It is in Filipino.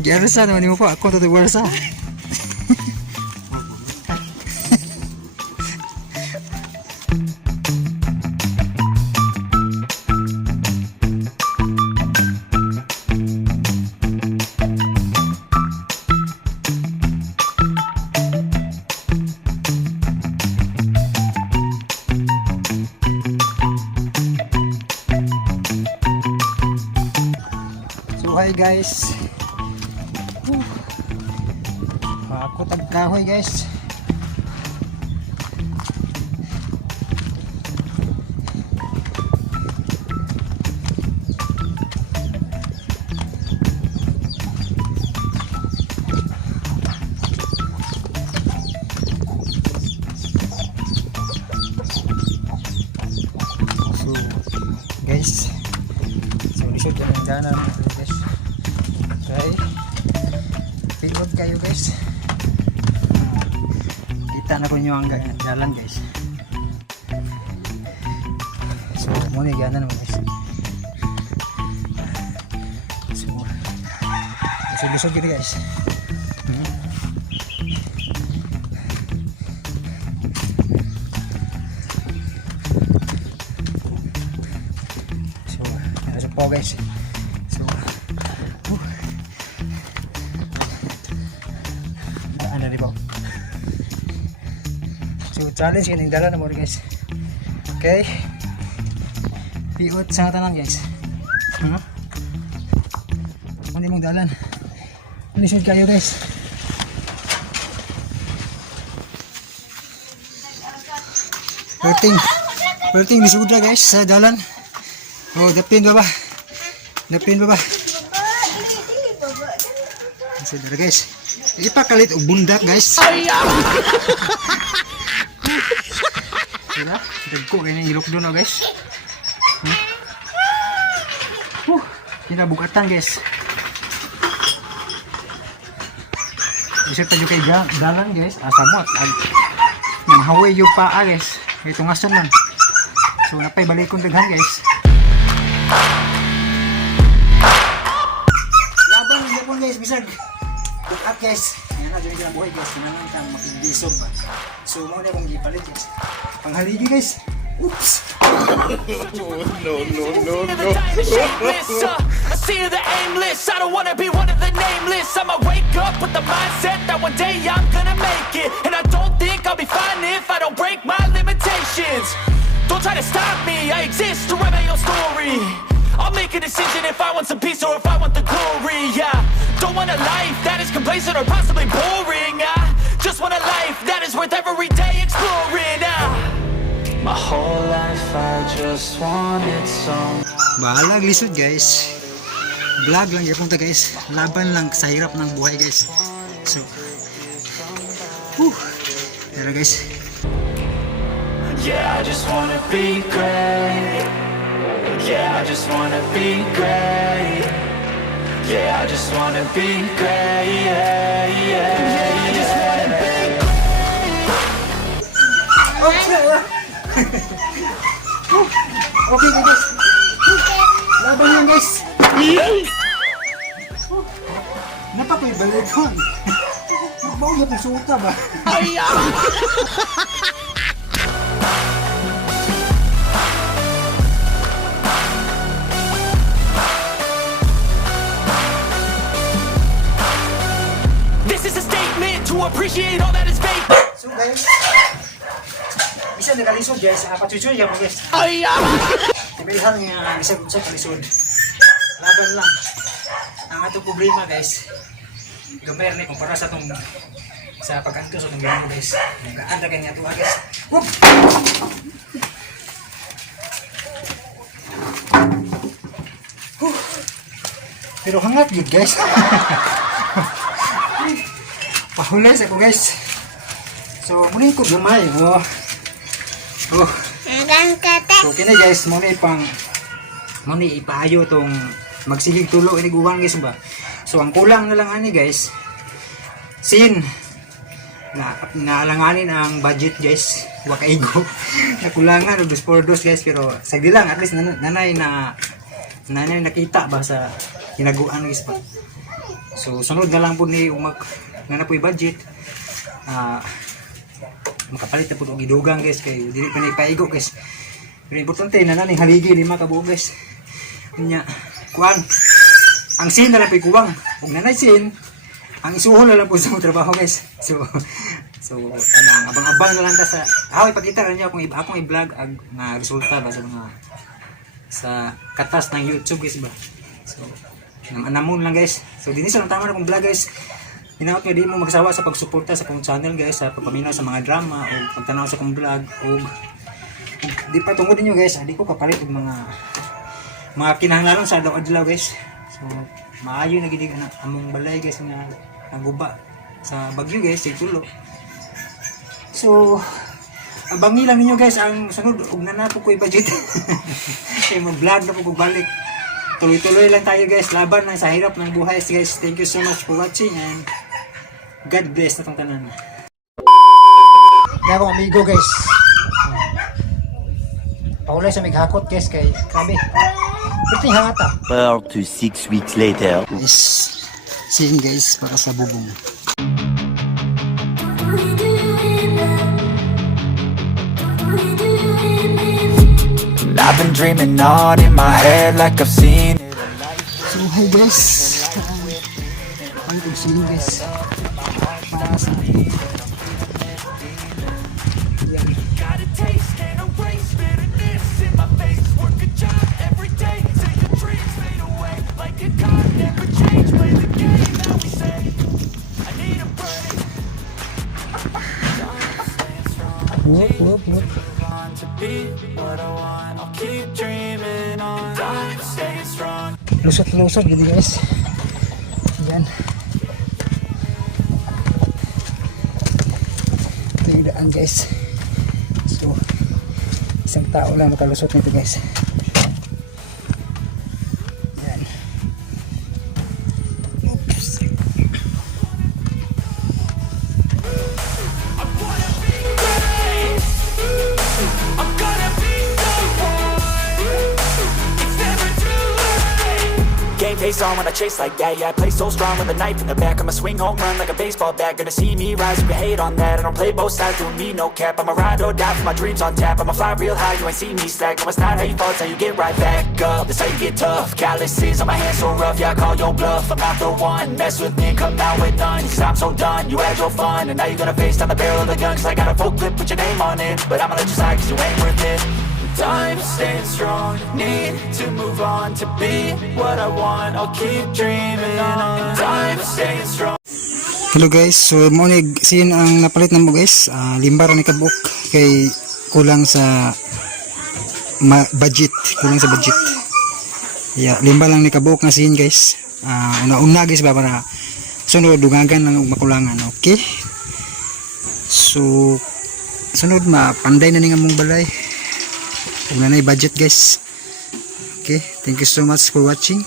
Gersa naman mo po. Ako to Gersa. So hi guys. Ako tagkahoy guys. So guys, so lisod yan ang daanan guys. Okay, pingod kayo guys. Kita na ko nyo ang jalan guys. So muna gana naman guys. So lusog-lusog gini guys. So nasa po guys. So ano rin po. So challenge yun yung dala na mo guys. Okay, piot sa tanan guys. Ano mong dalan, lisod kayo guys. Perting lisod na guys sa dalan. Oh dapin ba? So dara guys, ipakalit og bundak guys. Diba? Dagko kayo ng ilok doon guys. Kinabukatan guys. Isip tayo kay dalan guys. Asamot. Nang haway yung paa guys. Ito nga man. So napay balik kong daghan guys. Laban guys. Bisag. Look up guys. Yan na dyan ka buhay guys. Kinalang kang makindisog ba. So muna akong ipalit guys. Panghaligi guys. Oops. No. I see the aimless. I don't wanna be one of the nameless. I'ma wake up with the mindset that one day I'm gonna make it. And I don't think I'll be fine if I don't break my limitations. Don't try to stop me. I exist to write my own story. I'll make a decision if I want some peace or if I want the glory. Yeah. Don't want a life that is complacent or possibly boring. I just want a life that is worth every day exploring. My whole life I just wanted some. Bahalag lisod guys. Vlog lang yapon ta guys. Laban lang sa hirap ng buhay guys. So tara guys. Yeah, I just wanna be great. Yeah, I just wanna be great. Yeah, I just wanna be great. Yeah, I just wanna be great. Okay guys. Laban yan guys. Napakoy balikan. Magbaw na pong suta ba? This is a statement to appreciate all that is fake. So guys, bisa nagalisod guys. Pachuchoy yan mo guys. Tibilhan nga isa kalisod. Laban lang. Ang atong problema guys, gamay rin kumpara sa itong sa pag-anto sa itong gano'n guys. Nagkaanta kayo nga ito guys. Whoop! Pero hangat yun guys. Pahulis ako guys. So muli ko gamay. So kini guys, muna ipaayo tong magsigig tulo ini guwan guys ba. So ang kulang na lang ani guys, sin na naalanganin ang budget guys, wa kaigo. Nakulangan og 2 por 2 guys, pero sagdi lang at least nanay nakita ba sa hinaguan guys ba. So sunod na lang po ni nga na po budget. Makapalit na po og idugang guys kay dili pa ni paigo guys. Pero importante na naning haligi lima ka buok guys. Nya kuan ang sin na lang pikuwang ug nanay sin ang isuhol na lang po sa trabaho guys. So abang-abang na lang ta sa ipakita ra niyo akong i-vlog ang nga resulta ba sa mga sa katas ng YouTube guys ba. So namon lang guys. So dinhi sa tama na kong vlog guys. Hinaot nga di mo magsawa sa pagsuporta sa akong channel guys, sa pagpaminaw sa mga drama o pagtanaw sa akong vlog o di pa tungod ninyo guys, di ko kapalit og mga kinahanglan sa adlaw guys. So maayo na gid na among balay guys nga naguba sa Bagyo guys, sa tulo. So abangi lang ninyo guys ang sunod ug na po ko'y budget. Kay mag-vlog na po ko balik. Tuloy-tuloy lang tayo guys, laban lang sa hirap ng buhay guys. Thank you so much for watching and God bless na itong tanan. Gawang amigo guys. Paulay sa mighakot guys kay grabe. Pwede hangata. 4 to 6 weeks later. Yes. Siin guys para sa bubong. I've been dreaming on in my head like I've seen it. So hi guys. Ang siin guys. Para sa Got a taste, can't erase bitterness in my face. Work a job every day, take a dreams fade away. Like a god, never change, play the game, now we say I need a break. Move on to be what I want, I'll keep dreaming on. I'm staying strong. lusot-lusot gitu guys. Yan. Ito yung daan guys. So isang tao lang makalusot nito guys. Yan. Oops. I wanna be great. I'm gonna be the one. It's never too late. Game face on when I chase like that. Yeah, I play so strong with a knife in the back. I'ma swing home run like a baseball bat. Gonna see me rise if you hate on that. I don't play both sides, doing me no cap. I'ma ride or die for my dreams on tap. I'ma fly real high, you ain't see me slack. No, it's not how you fall, it's how you get right back up. That's how you get tough. Calluses on my hands so rough, yeah, I call your bluff. I'm not the one, mess with me, come out with none. Cause I'm so done, you had your fun. And now you're gonna face down the barrel of the gun. Cause I got a full clip, put your name on it. But I'ma let you slide cause you ain't worth it. I'm staying strong, need to move on to be what I want. I'll keep dreaming on. I'm staying strong. Hello guys, so mo ni sin ang napalit na mo guys. Limbar ni kabuk kay kulang sa budget, kulang sa budget. Yeah, limba lang ni kabuk na sin guys. Una-una guys ba para sunod dugagan ng makulangan, okay? So sunod mapanday na ning among balay. Kung na budget guys. Okay, thank you so much for watching.